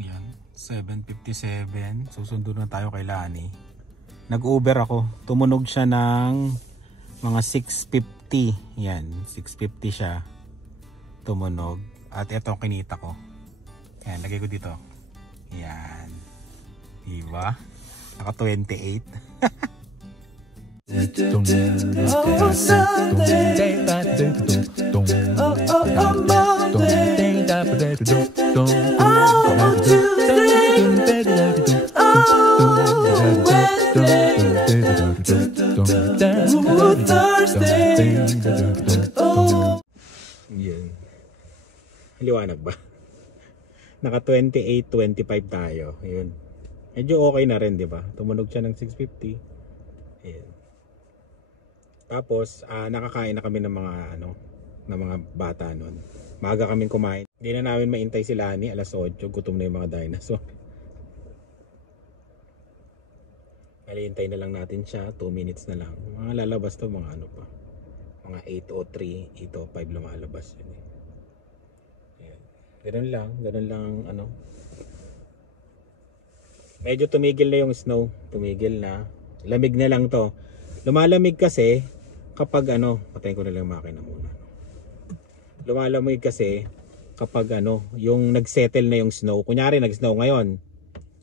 Yan, 7:57. Susundo na tayo kay Lani. Nag-Uber ako. Tumunog siya ng mga 6:50. Yan, 6:50 siya. Tumunog. At ito kinita ko. Yan, lagay ko dito. Yan. Diba? Naka 28. Yan. Liwanag ba? Naka 28-25 tayo. Ayun. Medyo okay na rin, di ba? Tumunog siya ng 6:50. Ayun. Tapos, nakakain na kami ng mga ng mga bata noon. Maaga kaming kumain. Hindi na namin maintay si Lani, alas 8, gutom na yung mga dinosaur. Halihintay na lang natin siya, 2 minutes na lang. Mga lalabas to, mga pa. Mga 8:03, 8:05 lumalabas yun eh. Ganun lang medyo tumigil na yung snow, tumigil na, lamig na lang to. Lumalamig kasi kapag patayin ko na lang yung makina muna. Lumalamig kasi kapag yung nagsettle na yung snow, kunyari nag-snow ngayon,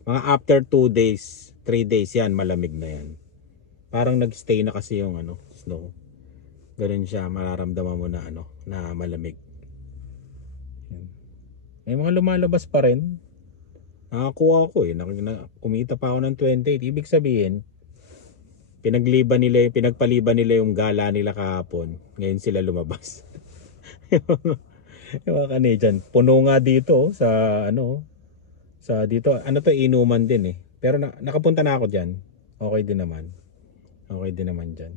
mga after 2 days, 3 days yan, malamig na yan. Parang nag-stay na kasi yung snow. Ganun siya, mararamdaman mo na na malamig. May mga lumalabas pa rin. Nakakuha ako kumita pa ako ng 28. Ibig sabihin, pinagpaliban nila yung gala nila kahapon. Ngayon sila lumabas. Yung mga Canadian. Puno nga dito sa dito. To, inuman din eh. Pero nakapunta na ako dyan. Okay din naman. Okay din naman dyan.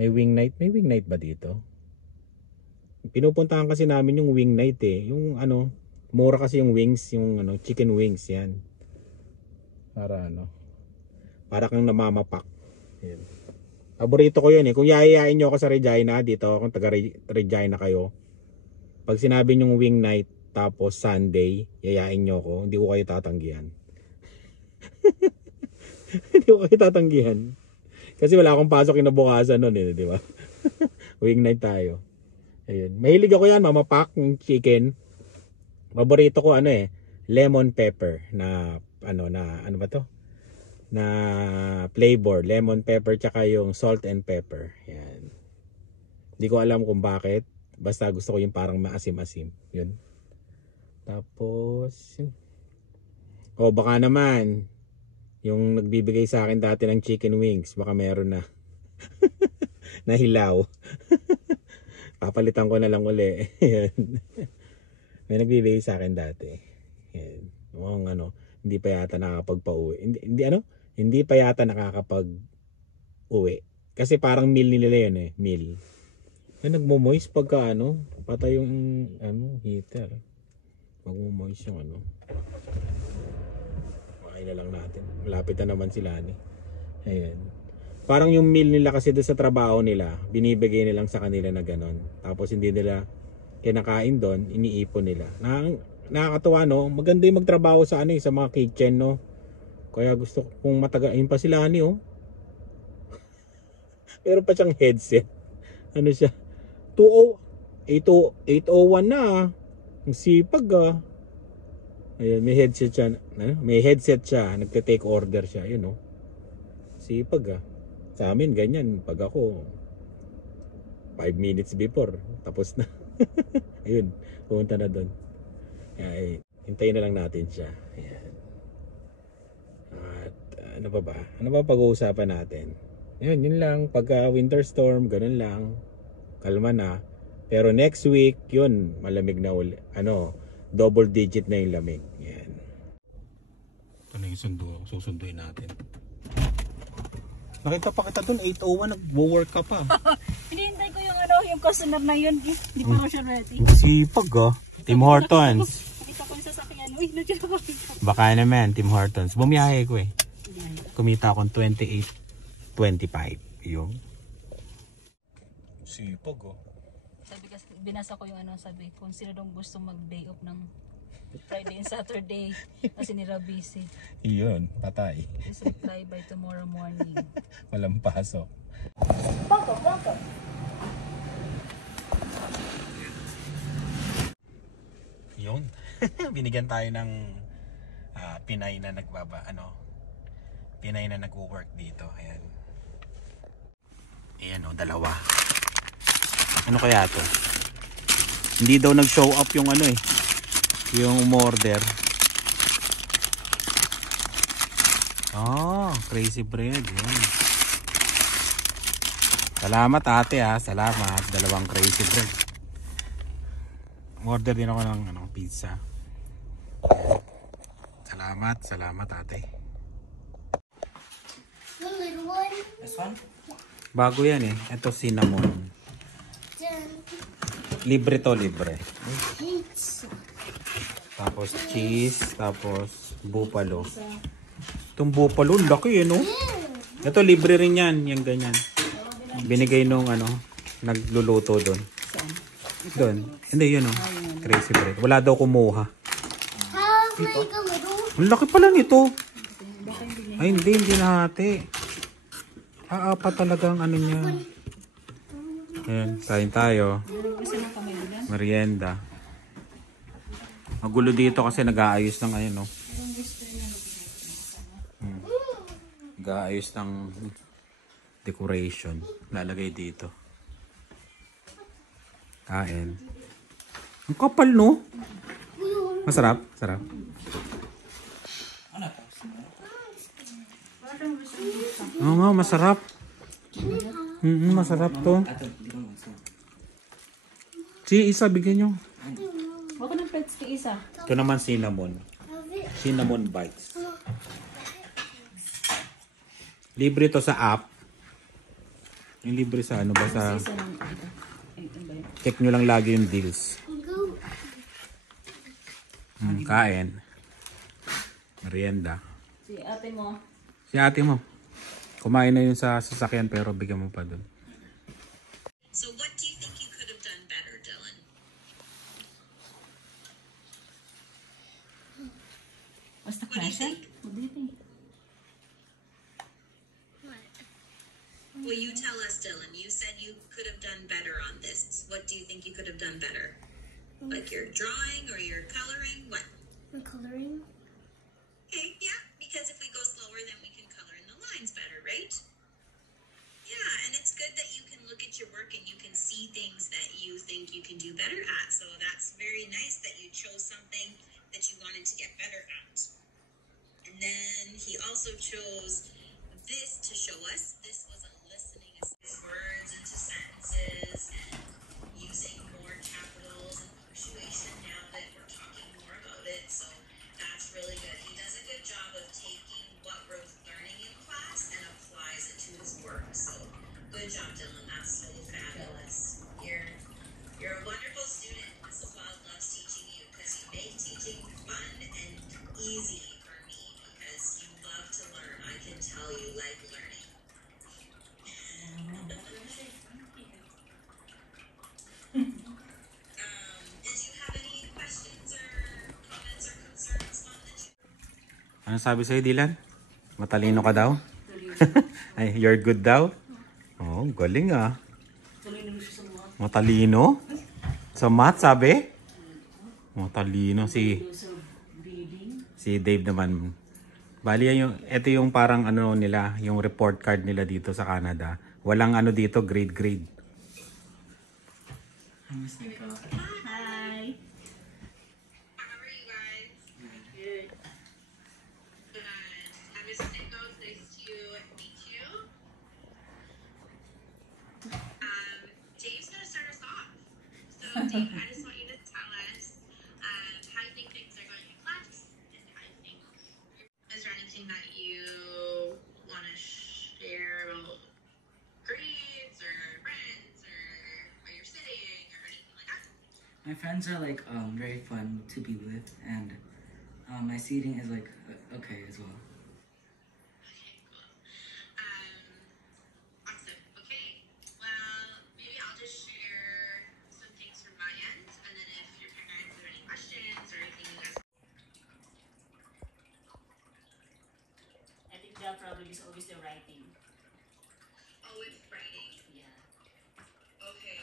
May wing night. May wing night ba dito? Pinupuntahan kasi namin yung wing night eh. Yung mura kasi yung wings, yung chicken wings yan. Para kang namamapak. Yan. Paborito ko yun eh. Kung yayayain nyo ako sa Regina, dito kung taga Regina kayo. Pag sinabi nyong wing night tapos Sunday, yayain nyo ako, hindi ko kayo tatanggihan. Hindi ko kayo tatanggihan. Kasi wala akong pasok kinabukasan nun eh, di ba? Wing night tayo. Ayun. Mahilig ako yan, mamapak ng chicken. Paborito ko lemon pepper na ano ba to? Na flavor, lemon pepper tsaka yung salt and pepper. Yan. Hindi ko alam kung bakit. Basta gusto ko yung parang maasim-asim. Yun. Tapos baka naman yung nagbibigay sa akin dati ng chicken wings, baka meron na nahilaw. Papalitan ko na lang uli. May nagbibigay sa akin dati. Yan. Hindi pa yata nakakapagpa-uwi. Hindi pa yata nakakapag-uwi. Kasi parang meal nila yun eh. Meal. Nagmo-moist pagka patay yung heater. Magmo-moist yung Makain na lang natin. Malapit na naman sila ni. Ayan. Parang yung meal nila kasi doon sa trabaho nila, binibigay nilang sa kanila na ganon. Tapos hindi nila kinakain doon, iniipon nila. Nakakatuwa maganda yung magtrabaho sa sa mga kitchen Kaya gusto kong matagain pa sila Meron pa siyang headset. Siya? 801 na. Ang sipag Ayun, may headset siya. May headset siya, nagte-take order siya, Sipag Sa amin ganyan, pag ako 5 minutes before, tapos na. Ayun, pumunta na doon. Hintayin na lang natin siya. Ayan. At ano ba? Ano ba pag-uusapan natin? Yun lang. Pagka winter storm, ganun lang. Kalma na. Pero next week, yun, malamig na uli. Double digit na yung lamig. Ayan. Ito na yung susunduin natin. Nakita pa kita doon, 8:01, nag-work ka pa. Hinihintay ko yung customer na yun. Hindi pa ako siya ready. Sipag Tim Hortons. Nakita ko yung sasakyan. Uy, nandiyan ako. Baka naman, Tim Hortons. Bumiyahe ko eh. Kumita akong 28.25. Yung sipag Sabi kasi, binasa ko yung sabi, kung sino dong gusto mag-day off ng Friday and Saturday. Kasi nila busy. Iyon, patay. Please reply by tomorrow morning. Walang pasok. Welcome. Yun. Binigyan tayo ng Pinay na Pinay na nag-work dito. Ayan. Ayan o, dalawa. Ano kaya to? Hindi daw nag-show up yung yung order. Crazy bread. Yun. Salamat ate salamat. Dalawang crazy bread. Order din ako ng pizza. Salamat ate. The little one. This one? Bago yan Ito cinnamon. Libre to, libre. Pizza. Tapos cheese, tapos buffalo. Itong buffalo, laki no? Ito libre rin yan, yung ganyan. Binigay nung nagluluto doon. Doon. Hindi yun Crazy bread. Wala daw kumuha. How like a little? Ang laki pala nito. Ay hindi nahati. Apat talagang niya. Ayan, kain tayo. Merienda. Magulo dito kasi nag-aayos ng nag-aayos ng decoration. Lalagay dito. Kain. Ang kapal no? Masarap? Sarap. Oo nga, masarap. Masarap to. Si isa, bigyan nyo. Huwag ko ng pets kay isa. Ito naman cinnamon. Cinnamon bites. Libre to sa app. Yung libre sa sa... Isa ng ito. Ito ba yun? Check nyo lang lagi yung deals. Kain. Merienda. Si ate mo. Si ate mo. Kumain na yun sa sasakyan pero bigyan mo pa dun. So what do you think you could have done better, Dylan? What's the question? What do you think? Well, you tell us, Dylan. You said you could have done better on this. What do you think you could have done better? Like your drawing or your coloring? What? The coloring. Okay, yeah, because if we go slower, then we can color in the lines better, right? Yeah, and it's good that you can look at your work and you can see things that you think you can do better at. So that's very nice that you chose something that you wanted to get better at. And then he also chose this to show us. This was a listening words into sentences and using more capitals and punctuation now that we're talking more about it. So that's really good. He does a good job of taking what we're learning in class and applies it to his work. So good job, Dylan. That's so fabulous. You're a wonderful student. Mrs. Wild loves teaching you because you make teaching fun and easy for me because you love to learn. I can tell you like learning. Did you have any questions or comments or concerns on the Ano sabi sa'yo, Dylan? Matalino ka daw? Ay, you're good daw? Oh, galing Matalino? Sa math, sabi? Matalino. Si Dave naman. Bali, ito yung parang nila, yung report card nila dito sa Canada. Walang dito, grade. Hi. How are you guys? Good. I'm Miss Nichols. Nice to meet you. Dave's gonna start us off. So Dave, I just want you to tell us how you think things are going in class, and I think is there anything that you want to share about grades or friends or where you're sitting or anything like that? My friends are like very fun to be with, and my seating is like okay as well. Okay, cool. Awesome. Okay. Well, maybe I'll just share some things from my end, and then if your parents have any questions or anything you guys that problem is always the writing. Oh, it's writing. Yeah. Okay.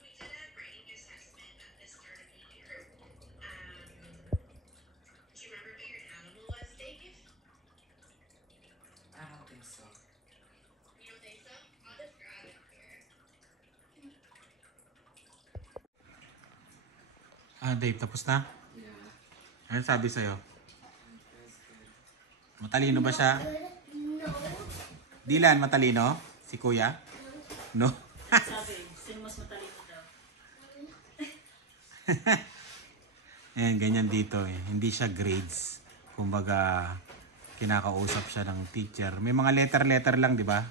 We did a writing assessment at the start of the year. Do you remember what your animal was, Dave? I don't think so. You don't think so? I'll just grab it here. Dave, tapos na? Yeah. Ano sabi sa'yo? Feels good. Matalino ba siya? No. Dylan, matalino? Si kuya? No? Sabi, sino mas matalino daw? Ayan, ganyan dito eh. Hindi siya grades. Kumbaga, kinakausap siya ng teacher. May mga letter lang, di ba?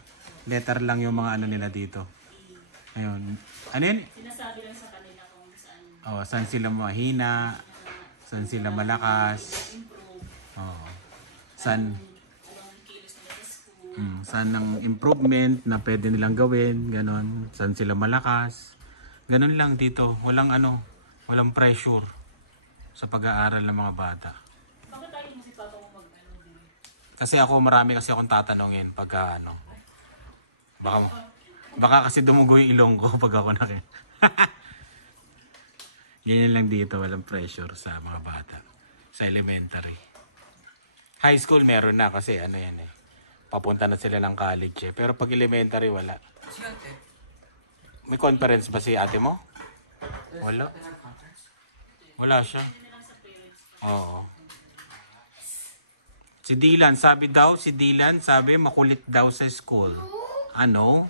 Letter lang yung mga ano nila dito. Ayun. Ano yun? Sinasabi lang sa kanila kung saan Oh, saan sila mahina, saan sila malakas. improve, Oh. Saan anong kilos nila sa school. saan ang improvement na pwede nilang gawin, ganon. Saan sila malakas. Ganon lang dito. Walang pressure sa pag-aaral ng mga bata. Bakit tayo mo si Papa mo mag-ano din? Kasi marami kasi akong tatanungin pagka baka kasi dumugo yung ilong ko pag ako Ganyan lang dito, walang pressure sa mga bata. Sa elementary. High school meron na kasi yan eh. Papunta na sila ng college eh. Pero pag elementary wala. Si ate. May conference ba si ate mo? Wala. They have conference? Wala siya. Oo. Si Dylan, sabi makulit daw sa school. Ano?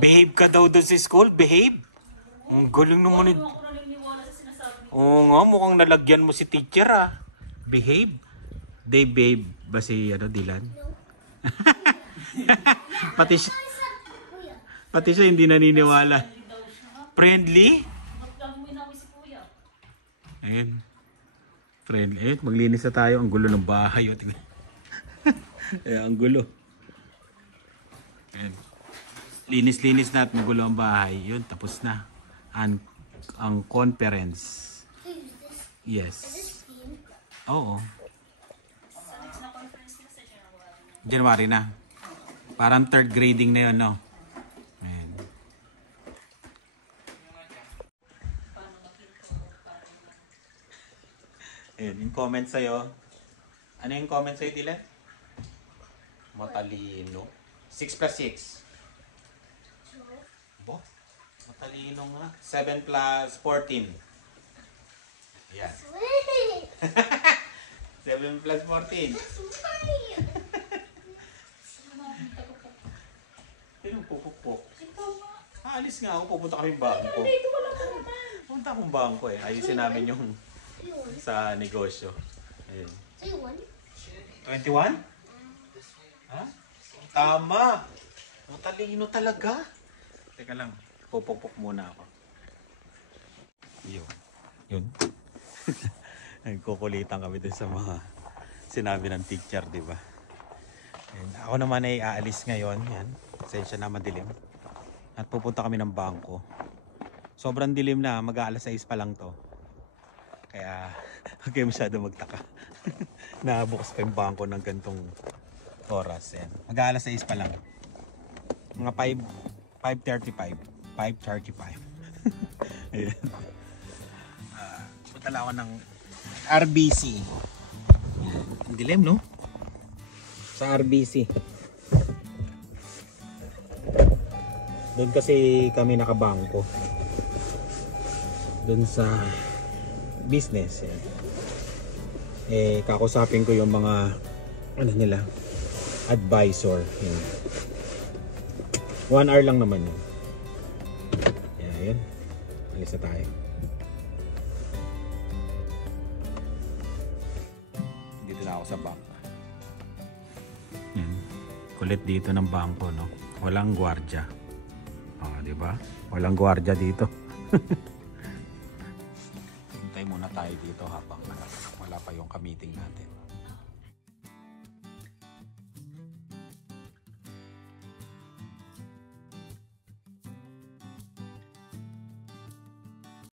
Behave ka daw doon sa school? Behave? Ang galing naman ni... Ako naniniwala sa sinasabi niya. Oo nga, mukhang nalagyan mo si teacher ah. Behave? Babe ba si Dylan? Pati siya hindi naniniwala. Friendly? Magkamuin namin si Kuya. Ayun. Friendly. Maglinis na tayo. Ang gulo ng bahay. Ang gulo. Ayun. Linis-linis na at magulo ang bahay. Yun, tapos na. Ang conference. Yes. Oo. Sa next na conference nila sa January. January na. Parang third grading na yun, no? Ayan. Ayan, yung comment sa'yo. Ano yung comment sa'yo, Dylan? Matalino. 6 plus 6. Bo, matalino nga. 7 plus 14. Ayan. Sweet. 7 plus 14. Sweet. Sino pupukpok? Alis nga ako. Pupunta kami bangko. Punta akong bangko eh. Ayusin namin yung sa negosyo. Ayun. Say one. 21? Ha? Tama! Matalino talaga. Teka lang. Pupukpok muna ako. Yun. Kukulitan kami dun sa mga sinabi ng teacher, di ba? And ako naman ay aalis ngayon. Yan. Pasensya na, madilim. At pupunta kami ng bangko. Sobrang dilim na. Mag-aalas 6 pa lang to. Kaya huwag kayo masyado magtaka. Nabukas pa yung bangko ng gantong oras. Yan. Mag-aalas 6 pa lang. Mga 5:35. 5:35. Ayan. Punta lang ako ng RBC. Ang dilim, no? Sa RBC. Doon kasi kami nakabangko. Doon sa business. Kakusapin ko yung mga advisor. 1 hour lang naman yun. Yan. Alis na tayo. Dito na ako sa bangko. Yan. Kulit dito ng bangko, no? Walang gwardiya. Di ba? Walang gwardiya dito. Hintay muna tayo dito habang wala pa yung ka-meeting natin.